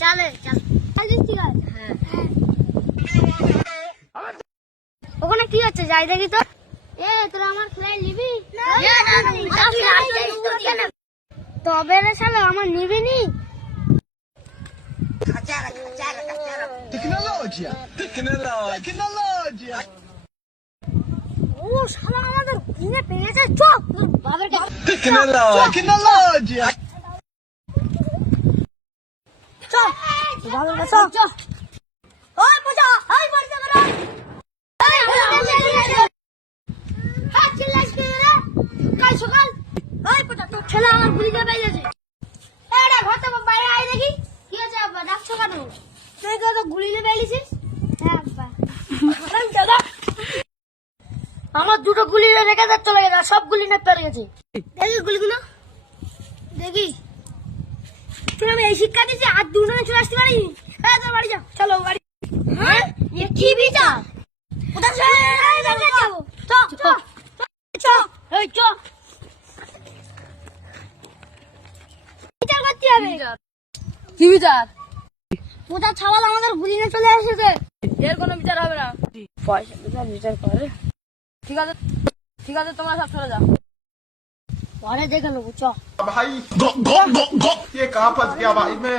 চলে চল ঠিক আছে। হ্যাঁ ওখানে কি হচ্ছে যাই দেখি তো। তোরা আমার ফ্লাই নিবি? তবে রে শালা আমার নিবি নি। ও শালা আমাদের কিনে পেয়েছে। চল বাবার কাছে চল বাবার কাছে চল। ওই পূজা ওই পড়তে বড় কাল সকাল ওই পূজা তো ছেলে আমার গুলিতে পেয়েছে। এরা ঘর থেকে বাইরে আই দেখি কি হয়েছে। আব্বা ডাকছো কেন? তুই তো গুলিতে পেয়েছিস। হ্যাঁ আব্বা দাদা আমার দুটো গুলি রেখে দে চলে গেছে। সব গুলি না পেরে গেছে। দেখি গুলিগুলো দেখি। তুই আমি এই শিক্ষা দিচ্ছি আর দুটো চলে আসতে পারি। হ্যাঁ তোর বাড়ি যাও চলো বাড়ি। হ্যাঁ কি বিচার কোথায় যাবো? বিচার করতে হবে। কি বিচার? কোথা ছাওয়াল আমাদের গুলি নিয়ে চলে এসেছে। এর কোনো বিচার হবে না। পয়সা বিচার বিচার করে। ঠিক আছে ঠিক আছে তোমরা সব চলে যাও। পরে দেখে নেবো চ। भाई ये कहाँ फंस गया भाई मैं